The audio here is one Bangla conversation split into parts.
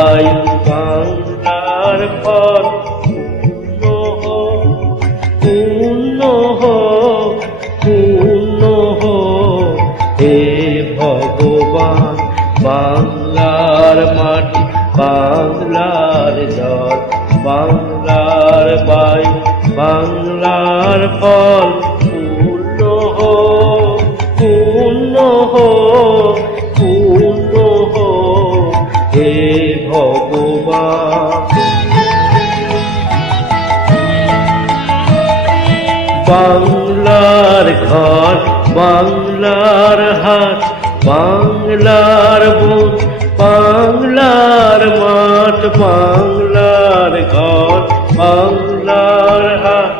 বায়ু বাংলার ফল পূর্ণ হোক পূর্ণ হোক হে ভগবান। বাংলার মাটি বাংলার জল বাংলার বায়ু বাংলার ফল পূর্ণ হোক পূর্ণ হোক পূর্ণ হোক হে ভগবান। বাংলার ঘর বাংলার হাট বাংলার বন বাংলার মাঠ বাংলার ঘর বাংলার হাট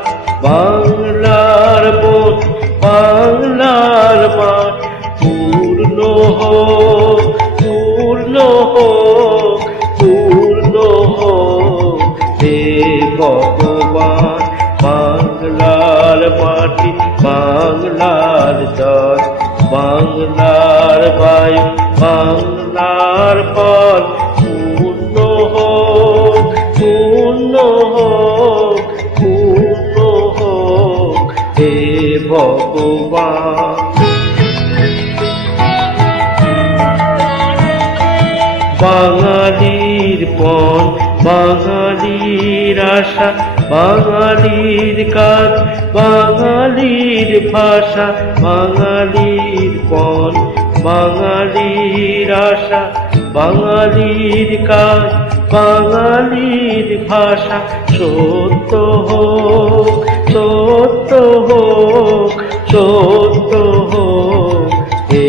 বাংলার বন বাংলার মাঠ পূর্ণ হোক পূর্ণ হোক পূর্ণ হোক হে ভগবান। বাংলার মাটি বাংলার জল বাংলার বায়ু বাংলার ফল পূর্ণ হোক পূর্ণ হোক পূর্ণ হোক হে ভগবান। বাঙালির পণ বাঙালির আশা বাঙালির কাজ বাঙালির ভাষা বাঙালির পণ বাঙালির আশা বাঙালির কাজ বাঙালির ভাষা সত্য হোক সত্য হোক সত্য হোক হে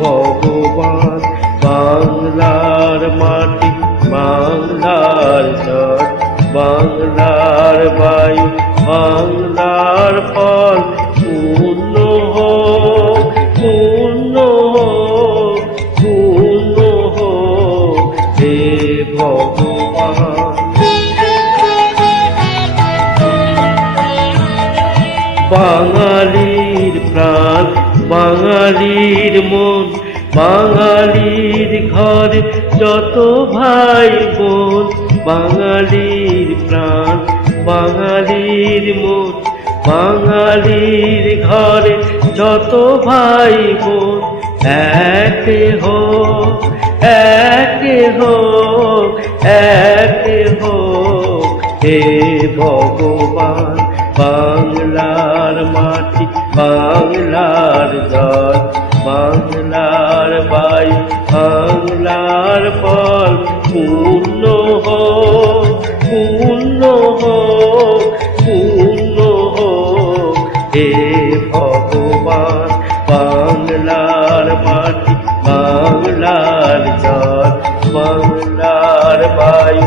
ভগবান। বাংলার মাটি বাংলার জল বাংলার বায়ু বাংলার ফল পূর্ণ হোক পূর্ণ হোক পূর্ণ হোক হে ভগবান। বাঙালির প্রাণ বাঙালির মন বাঙালির ঘরে যত ভাই বোন বাঙালির প্রাণ বাঙালির মন বাঙালির ঘরে যত ভাই বোন এক হোক এক হোক এক হোক হে ভগবান। বাংলার মাটি বাংলার জল বাংলার বায়ু বাংলার ফল পূর্ণ হোক পূর্ণ হোক পূর্ণ হোক হে ভগবান। বাংলার মাটি বাংলার জল বাংলার বায়ু